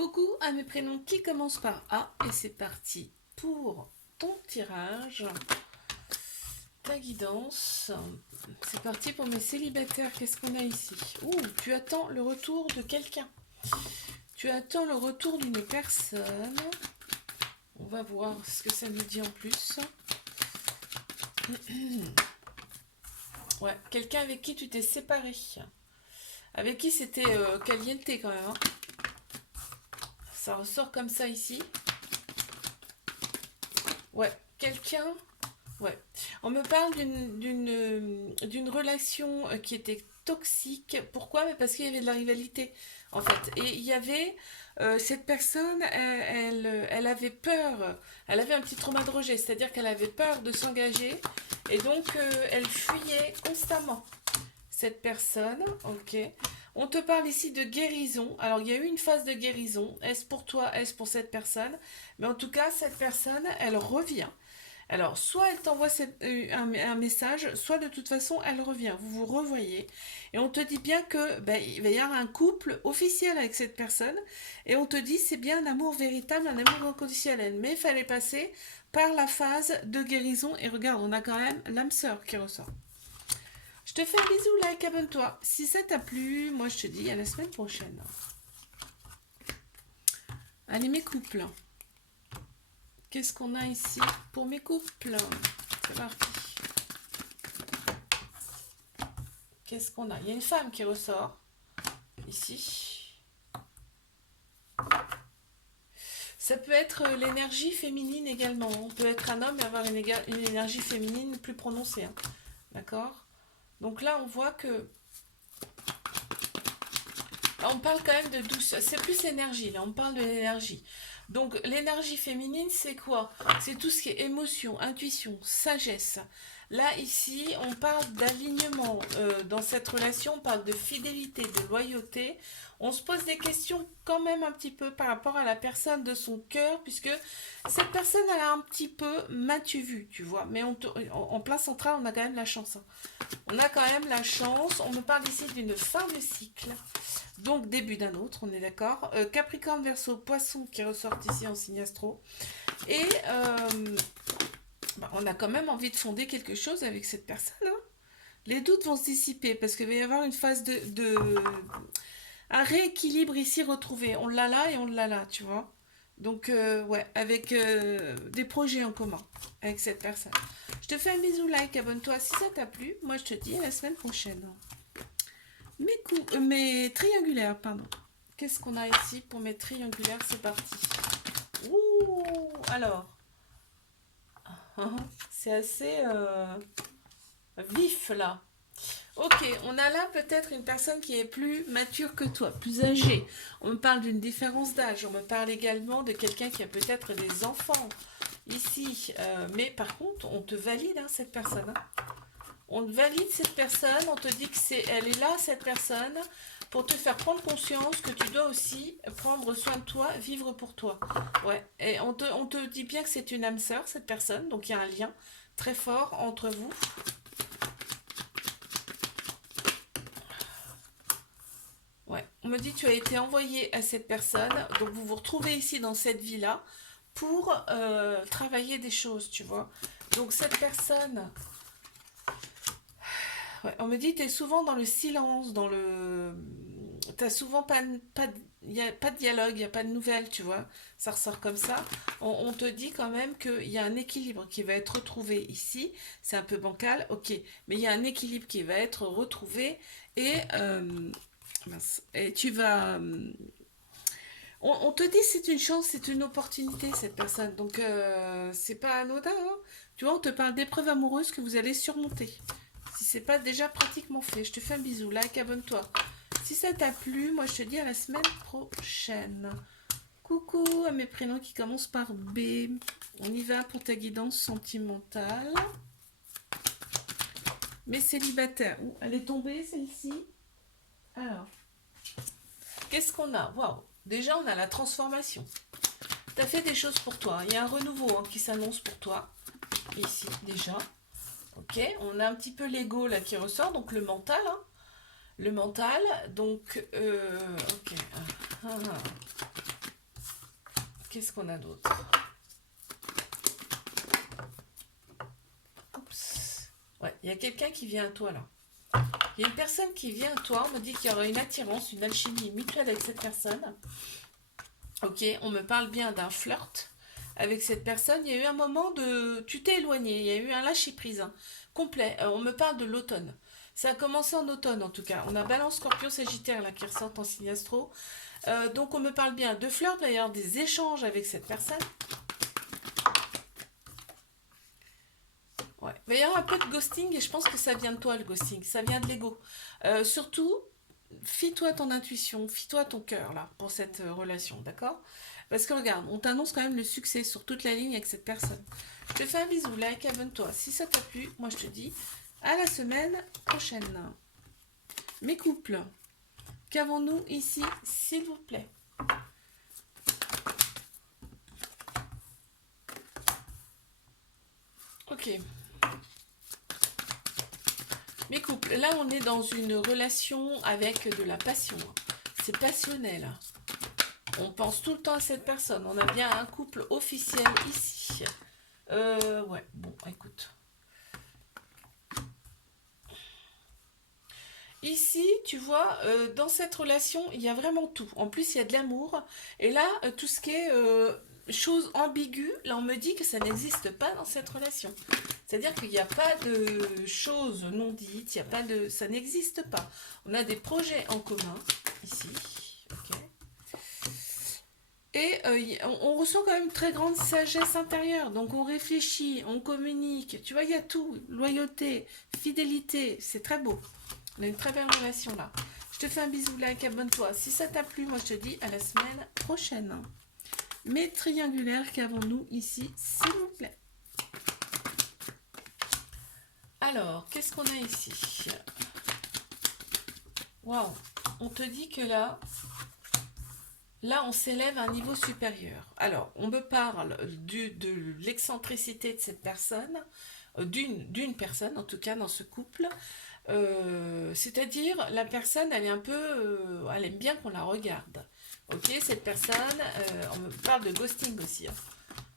Coucou à mes prénoms qui commencent par A et c'est parti pour ton tirage, ta guidance. C'est parti pour mes célibataires. Qu'est-ce qu'on a ici? Ouh, tu attends le retour de quelqu'un. Tu attends le retour d'une personne. On va voir ce que ça nous dit en plus. Ouais, quelqu'un avec qui tu t'es séparé. Avec qui c'était caliente quand même. Hein. Ça ressort comme ça ici. Ouais, quelqu'un. Ouais. On me parle d'une relation qui était toxique. Pourquoi? Mais parce qu'il y avait de la rivalité, en fait. Et il y avait cette personne, elle avait peur. Elle avait un petit trauma de rejet, c'est-à-dire qu'elle avait peur de s'engager. Et donc, elle fuyait constamment. Cette personne, ok. On te parle ici de guérison. Alors, il y a eu une phase de guérison. Est-ce pour toi, est-ce pour cette personne? Mais en tout cas, cette personne, elle revient. Alors, soit elle t'envoie un message, soit de toute façon, elle revient. Vous vous revoyez. Et on te dit bien que il va y avoir un couple officiel avec cette personne. Et on te dit c'est bien un amour véritable, un amour inconditionnel. Mais il fallait passer par la phase de guérison. Et regarde, on a quand même l'âme sœur qui ressort. Je te fais un bisou, like, abonne-toi. Si ça t'a plu, moi je te dis à la semaine prochaine. Allez, mes couples. Qu'est-ce qu'on a ici pour mes couples? C'est parti. Qu'est-ce qu'on a? Il y a une femme qui ressort. Ici. Ça peut être l'énergie féminine également. On peut être un homme et avoir une énergie féminine plus prononcée. Hein. D'accord? Donc là, on voit que... On parle quand même de douceur. C'est plus énergie. Là, on parle de l'énergie. Donc l'énergie féminine, c'est quoi? C'est tout ce qui est émotion, intuition, sagesse. Là, ici, on parle d'alignement. Dans cette relation, on parle de fidélité, de loyauté. On se pose des questions quand même un petit peu par rapport à la personne de son cœur, puisque cette personne, elle a un petit peu m'as-tu vu, tu vois. Mais en plein central, on a quand même la chance. Hein. On a quand même la chance. On me parle ici d'une fin de cycle. Donc début d'un autre, on est d'accord. Capricorne, Verseau, Poisson qui ressortent ici en signe astro. Et on a quand même envie de fonder quelque chose avec cette personne. Hein. Les doutes vont se dissiper parce qu'il va y avoir une phase un rééquilibre ici retrouvé. On l'a là et on l'a là, tu vois. Donc ouais, avec des projets en commun avec cette personne. Je te fais un bisou, like, abonne-toi si ça t'a plu. Moi je te dis à la semaine prochaine. Mes triangulaires, pardon. Qu'est-ce qu'on a ici pour mes triangulaires? C'est parti. Ouh, alors. C'est assez vif là. Ok, on a là peut-être une personne qui est plus mature que toi, plus âgée. On me parle d'une différence d'âge. On me parle également de quelqu'un qui a peut-être des enfants ici. Mais par contre, on te valide hein, cette personne. Hein. On valide cette personne, on te dit que elle est là, cette personne, pour te faire prendre conscience que tu dois aussi prendre soin de toi, vivre pour toi. Ouais. Et on te dit bien que c'est une âme sœur, cette personne, donc il y a un lien très fort entre vous. Ouais. On me dit que tu as été envoyé à cette personne, donc vous vous retrouvez ici dans cette vie-là pour travailler des choses, tu vois. Donc cette personne... Ouais, on me dit que tu es souvent dans le silence, dans le... T'as souvent y a pas de dialogue, il n'y a pas de nouvelles, tu vois. Ça ressort comme ça. On te dit quand même qu'il y a un équilibre qui va être retrouvé ici. C'est un peu bancal, ok. Mais il y a un équilibre qui va être retrouvé et tu vas... on te dit c'est une chance, c'est une opportunité, cette personne. Donc, c'est pas anodin. Hein. Tu vois, on te parle d'épreuves amoureuses que vous allez surmonter. Si c'est pas déjà pratiquement fait, je te fais un bisou, like, abonne-toi. Si ça t'a plu, moi je te dis à la semaine prochaine. Coucou à mes prénoms qui commencent par B. On y va pour ta guidance sentimentale. Mes célibataires. Ouh, elle est tombée celle-ci. Alors, qu'est-ce qu'on a? Waouh. Déjà, on a la transformation. Tu as fait des choses pour toi. Il y a un renouveau hein, qui s'annonce pour toi. Ici, déjà. Ok, on a un petit peu l'ego là qui ressort, donc le mental. Hein. Le mental, donc, ok. Qu'est-ce qu'on a d'autre? Oups. Ouais, il y a quelqu'un qui vient à toi là. Il y a une personne qui vient à toi, on me dit qu'il y aura une attirance, une alchimie mutuelle avec cette personne. Ok, on me parle bien d'un flirt avec cette personne. Il y a eu un moment de... Tu t'es éloigné, il y a eu un lâcher-prise hein, complet. On me parle de l'automne. Ça a commencé en automne en tout cas. On a Balance, Scorpion, Sagittaire là qui ressortent en signe astro. Donc on me parle bien de flirt, il va y avoir des échanges avec cette personne. Ouais. Il va y avoir un peu de ghosting et je pense que ça vient de toi le ghosting, ça vient de l'ego. Surtout, fie-toi ton intuition, fie-toi ton cœur là pour cette relation, d'accord? Parce que regarde, on t'annonce quand même le succès sur toute la ligne avec cette personne. Je te fais un bisou, like, abonne-toi. Si ça t'a plu, moi je te dis à la semaine prochaine. Mes couples, qu'avons-nous ici, s'il vous plaît? Ok. Mes couples, là on est dans une relation avec de la passion. C'est passionnel. On pense tout le temps à cette personne. On a bien un couple officiel ici. Ouais, bon, écoute. Ici, tu vois, dans cette relation, il y a vraiment tout. En plus, il y a de l'amour. Et là, tout ce qui est chose ambiguë, là, on me dit que ça n'existe pas dans cette relation. C'est-à-dire qu'il n'y a pas de choses non dites, il y a pas de, ça n'existe pas. On a des projets en commun, ici. Ok. Et on ressent quand même une très grande sagesse intérieure. Donc on réfléchit, on communique. Tu vois, il y a tout. Loyauté, fidélité. C'est très beau. On a une très belle relation là. Je te fais un bisou, like, abonne-toi. Si ça t'a plu, moi je te dis à la semaine prochaine. Mes triangulaires, qu'avons-nous ici, s'il vous plaît? Alors, qu'est-ce qu'on a ici? Waouh, on te dit que là, on s'élève à un niveau supérieur. Alors, on me parle de l'excentricité de cette personne, d'une personne, en tout cas dans ce couple. C'est-à-dire, la personne, elle est un peu... elle aime bien qu'on la regarde. Ok, cette personne, on me parle de ghosting aussi. Hein.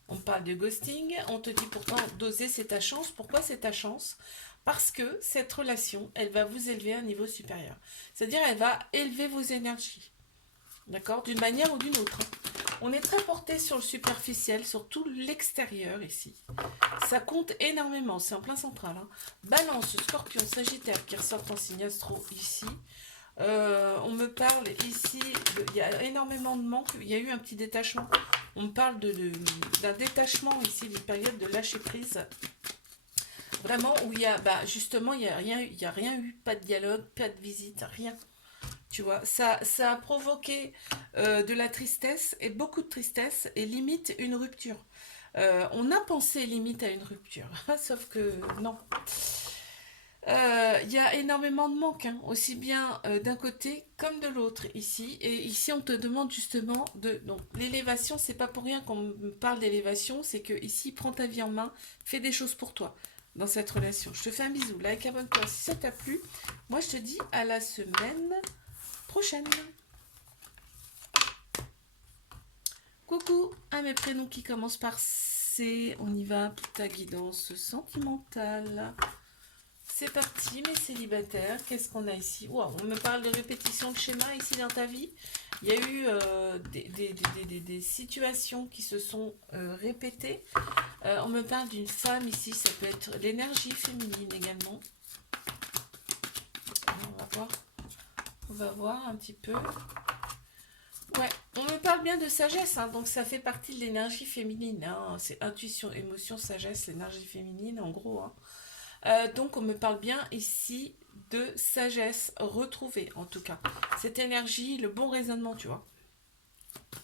On parle de ghosting, on te dit pourtant d'oser c'est ta chance. Pourquoi c'est ta chance? Parce que cette relation, elle va vous élever à un niveau supérieur. C'est-à-dire, elle va élever vos énergies. D'accord? D'une manière ou d'une autre. On est très porté sur le superficiel, sur tout l'extérieur ici. Ça compte énormément, c'est en plein central. Hein. Balance, Scorpion, Sagittaire qui ressortent en signe astro ici. On me parle ici, il y a énormément de manque, il y a eu un petit détachement. On me parle d'un détachement ici, d'une période de lâcher prise. Vraiment où il y a, justement, il n'y a rien eu, pas de dialogue, pas de visite, rien. Tu vois, ça a provoqué de la tristesse et beaucoup de tristesse et limite une rupture. On a pensé limite à une rupture, sauf que non. Il y a énormément de manque, hein, aussi bien d'un côté comme de l'autre ici. Et ici, on te demande justement de... Donc, l'élévation, c'est pas pour rien qu'on me parle d'élévation, c'est que ici, prends ta vie en main, fais des choses pour toi dans cette relation. Je te fais un bisou, like, abonne-toi si ça t'a plu. Moi, je te dis à la semaine prochaine. Coucou à mes prénoms qui commencent par C. On y va pour ta guidance sentimentale. C'est parti, mes célibataires. Qu'est-ce qu'on a ici? Wow, on me parle de répétition de schéma ici dans ta vie. Il y a eu des situations qui se sont répétées. On me parle d'une femme ici. Ça peut être l'énergie féminine également. On va voir. On va voir un petit peu. Ouais, on me parle bien de sagesse, hein, donc ça fait partie de l'énergie féminine. Hein, c'est intuition, émotion, sagesse, l'énergie féminine en gros. Hein. Donc on me parle bien ici de sagesse retrouvée en tout cas. Cette énergie, le bon raisonnement, tu vois.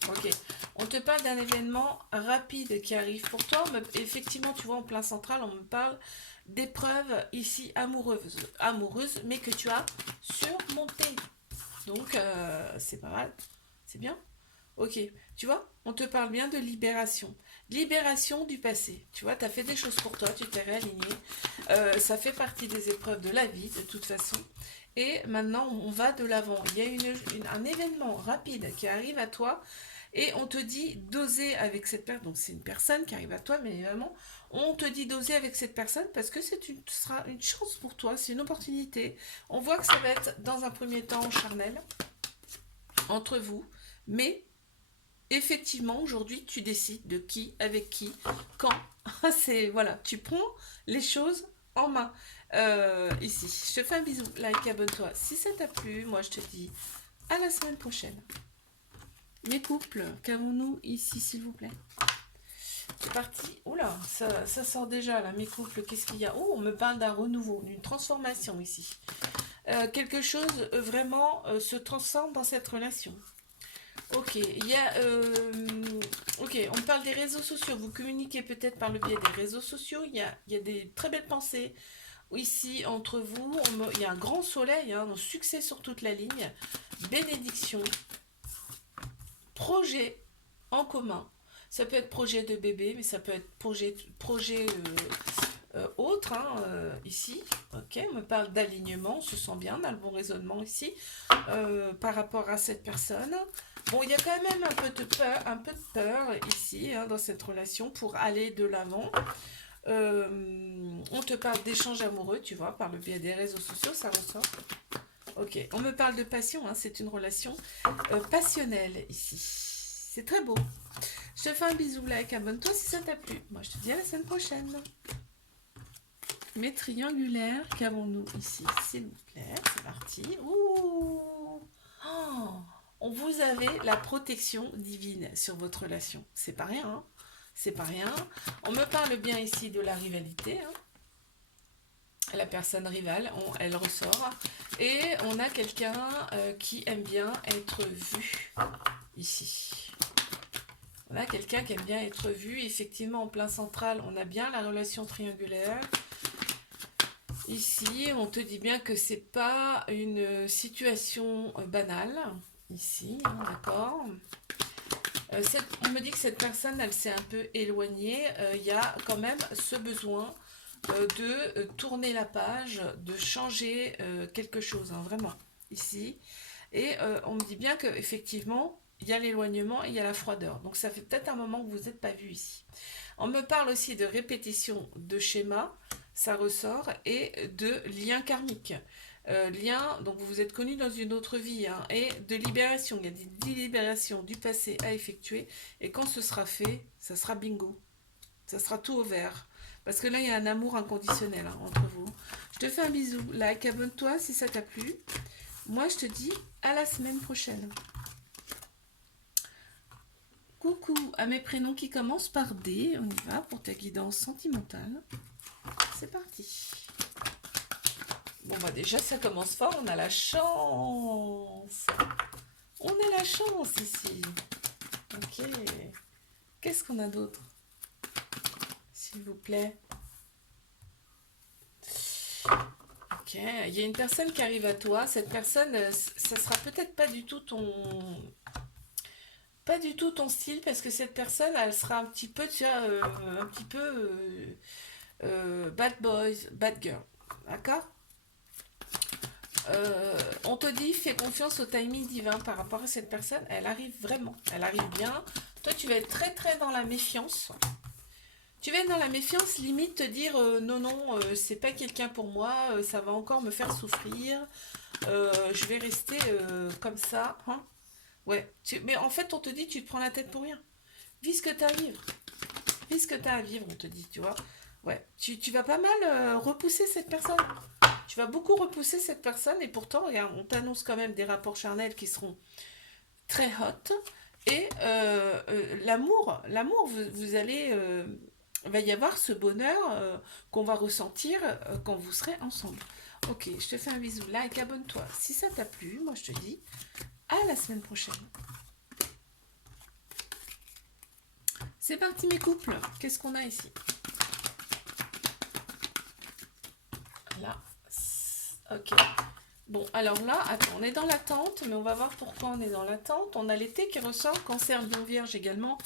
Ok, on te parle d'un événement rapide qui arrive pour toi. Mais effectivement, tu vois, en plein central, on me parle d'épreuves ici amoureuses, mais que tu as surmontées. Donc c'est pas mal, c'est bien. Ok, tu vois, on te parle bien de libération. Libération du passé. Tu vois, tu as fait des choses pour toi, tu t'es réaligné. Ça fait partie des épreuves de la vie, de toute façon. Et maintenant, on va de l'avant. Il y a un événement rapide qui arrive à toi. Et on te dit d'oser avec cette personne. Donc c'est une personne qui arrive à toi, mais vraiment, on te dit d'oser avec cette personne parce que ce sera une chance pour toi, c'est une opportunité. On voit que ça va être dans un premier temps charnel entre vous, mais effectivement, aujourd'hui, tu décides de qui, avec qui, quand. C'est voilà, tu prends les choses en main. Ici, je te fais un bisou, like, abonne-toi. Si ça t'a plu, moi je te dis à la semaine prochaine. Mes couples, qu'avons-nous ici, s'il vous plaît? C'est parti. Oula, ça sort déjà là, mes couples. Qu'est-ce qu'il y a? Oh, on me parle d'un renouveau, d'une transformation ici. Quelque chose vraiment se transforme dans cette relation. Ok, il y a... ok, on parle des réseaux sociaux. Vous communiquez peut-être par le biais des réseaux sociaux. Il y a des très belles pensées ici entre vous. Il y a un grand soleil, hein, succès sur toute la ligne. Bénédiction. Projet en commun. Ça peut être projet de bébé, mais ça peut être projet autre, hein, ici. Ok, on me parle d'alignement, on se sent bien, on a le bon raisonnement ici par rapport à cette personne. Bon, il y a quand même un peu de peur ici, hein, dans cette relation pour aller de l'avant. On te parle d'échanges amoureux, tu vois, par le biais des réseaux sociaux, ça ressort. Ok, on me parle de passion, hein, c'est une relation passionnelle ici. C'est très beau. Je te fais un bisou, like, abonne-toi si ça t'a plu. Moi, je te dis à la semaine prochaine. Mes triangulaires, qu'avons-nous ici? S'il vous plaît, c'est parti. Ouh, oh, on vous avez la protection divine sur votre relation. C'est pas rien, hein. C'est pas rien. On me parle bien ici de la rivalité, hein. La personne rivale, elle ressort. Et on a quelqu'un qui aime bien être vu ici. On a quelqu'un qui aime bien être vu. Effectivement, en plein central, on a bien la relation triangulaire. Ici, on te dit bien que c'est pas une situation banale. Ici, hein, d'accord. On me dit que cette personne, elle s'est un peu éloignée. Il y a quand même ce besoin de tourner la page, de changer quelque chose, hein, vraiment, ici. Et on me dit bien qu'effectivement, il y a l'éloignement et il y a la froideur. Donc ça fait peut-être un moment que vous n'êtes pas vu ici. On me parle aussi de répétition de schémas, ça ressort, et de liens karmiques. Liens, donc vous vous êtes connus dans une autre vie, hein, et de libération. Il y a des libérations du passé à effectuer, et quand ce sera fait, ça sera bingo. Ça sera tout au vert. Parce que là, il y a un amour inconditionnel, hein, entre vous. Je te fais un bisou. Like, abonne-toi si ça t'a plu. Moi, je te dis à la semaine prochaine. Coucou à mes prénoms qui commencent par D. On y va pour ta guidance sentimentale. C'est parti. Bon, bah déjà, ça commence fort. On a la chance. On a la chance ici. Ok. Qu'est-ce qu'on a d'autre? S'il vous plaît. Ok. Il y a une personne qui arrive à toi. Cette personne, ça sera peut-être pas du tout ton style, parce que cette personne, elle sera un petit peu, tu vois, un petit peu bad boys, bad girl. D'accord? On te dit, fais confiance au timing divin par rapport à cette personne. Elle arrive vraiment. Elle arrive bien. Toi, tu vas être très, très dans la méfiance. Tu vas être dans la méfiance, limite te dire non, non, c'est pas quelqu'un pour moi, ça va encore me faire souffrir. Je vais rester comme ça. Hein. Ouais. Mais en fait, on te dit, tu te prends la tête pour rien. Vis ce que tu as à vivre. Vis ce que tu as à vivre, on te dit, tu vois. Ouais. Tu vas pas mal repousser cette personne. Tu vas beaucoup repousser cette personne et pourtant, regarde, on t'annonce quand même des rapports charnels qui seront très hot. Et l'amour, vous allez... va y avoir ce bonheur qu'on va ressentir quand vous serez ensemble. Ok, je te fais un bisou, like, abonne-toi. Si ça t'a plu, moi je te dis à la semaine prochaine. C'est parti mes couples. Qu'est-ce qu'on a ici? Là. Ok. Bon, alors là, attends, on est dans l'attente, mais on va voir pourquoi on est dans l'attente. On a l'été qui ressort, cancer, lion, vierge également.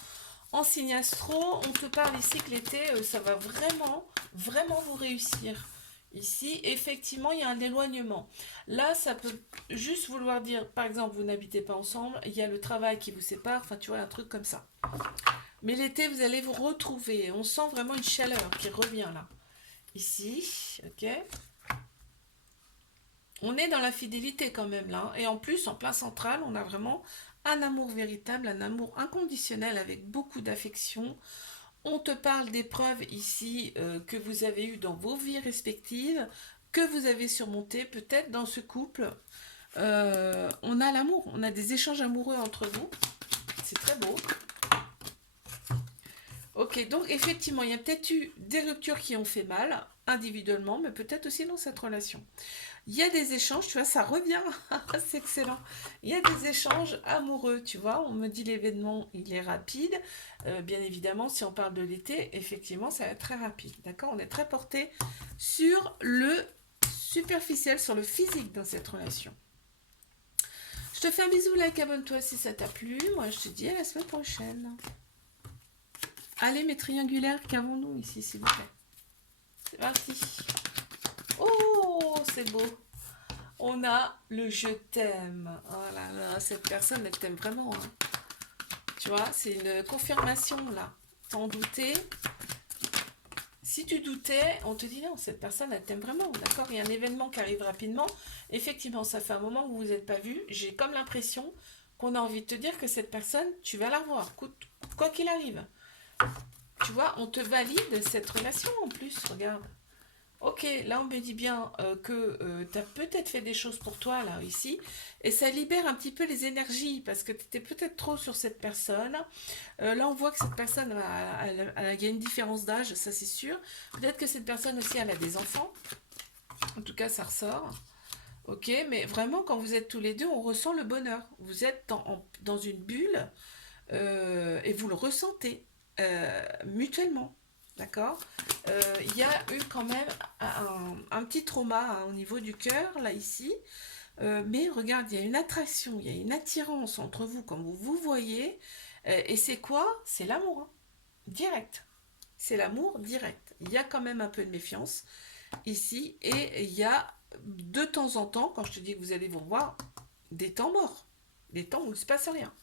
En signe astro, on te parle ici que l'été, ça va vraiment, vraiment vous réussir. Ici, effectivement, il y a un éloignement. Là, ça peut juste vouloir dire, par exemple, vous n'habitez pas ensemble, il y a le travail qui vous sépare, enfin, tu vois, un truc comme ça. Mais l'été, vous allez vous retrouver. On sent vraiment une chaleur qui revient là. Ici, ok. On est dans la fidélité quand même là. Et en plus, en plein central, on a vraiment un amour véritable, un amour inconditionnel avec beaucoup d'affection. On te parle d'épreuves ici que vous avez eues dans vos vies respectives, que vous avez surmontées peut-être dans ce couple. On a l'amour, on a des échanges amoureux entre vous. C'est très beau. Ok, donc effectivement, il y a peut-être eu des ruptures qui ont fait mal, individuellement, mais peut-être aussi dans cette relation. Il y a des échanges, tu vois, ça revient, c'est excellent. Il y a des échanges amoureux, tu vois, on me dit l'événement, il est rapide. Bien évidemment, si on parle de l'été, effectivement, ça va être très rapide, d'accord. On est très porté sur le superficiel, sur le physique dans cette relation. Je te fais un bisou, like, abonne-toi si ça t'a plu. Moi, je te dis à la semaine prochaine. Allez, mes triangulaires, qu'avons-nous ici, s'il vous plaît? C'est parti. Oh, c'est beau. On a le je t'aime. Oh là là, cette personne, elle t'aime vraiment, hein. Tu vois, c'est une confirmation là. T'en doutais. Si tu doutais, on te dit non, cette personne, elle t'aime vraiment. D'accord. Il y a un événement qui arrive rapidement. Effectivement, ça fait un moment que vous vous êtes pas vus. J'ai comme l'impression qu'on a envie de te dire que cette personne, tu vas la revoir, quoi qu'il arrive. Tu vois, on te valide cette relation en plus, regarde. Ok, là on me dit bien que tu as peut-être fait des choses pour toi, là, ici, et ça libère un petit peu les énergies, parce que tu étais peut-être trop sur cette personne. Là on voit que cette personne, il y a une différence d'âge, ça c'est sûr. Peut-être que cette personne aussi, elle a des enfants. En tout cas, ça ressort. Ok, mais vraiment, quand vous êtes tous les deux, on ressent le bonheur. Vous êtes dans une bulle et vous le ressentez mutuellement. D'accord. Il y a eu quand même un petit trauma hein, au niveau du cœur, là, ici. Mais regarde, il y a une attraction, il y a une attirance entre vous, comme vous vous voyez. Et c'est quoi? C'est l'amour, hein, direct. C'est l'amour direct. Il y a quand même un peu de méfiance ici. Et il y a de temps en temps, quand je te dis que vous allez vous revoir, des temps morts. Des temps où il ne se passe rien.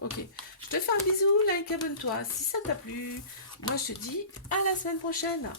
Ok, je te fais un bisou, like, abonne-toi si ça t'a plu. Moi, je te dis à la semaine prochaine.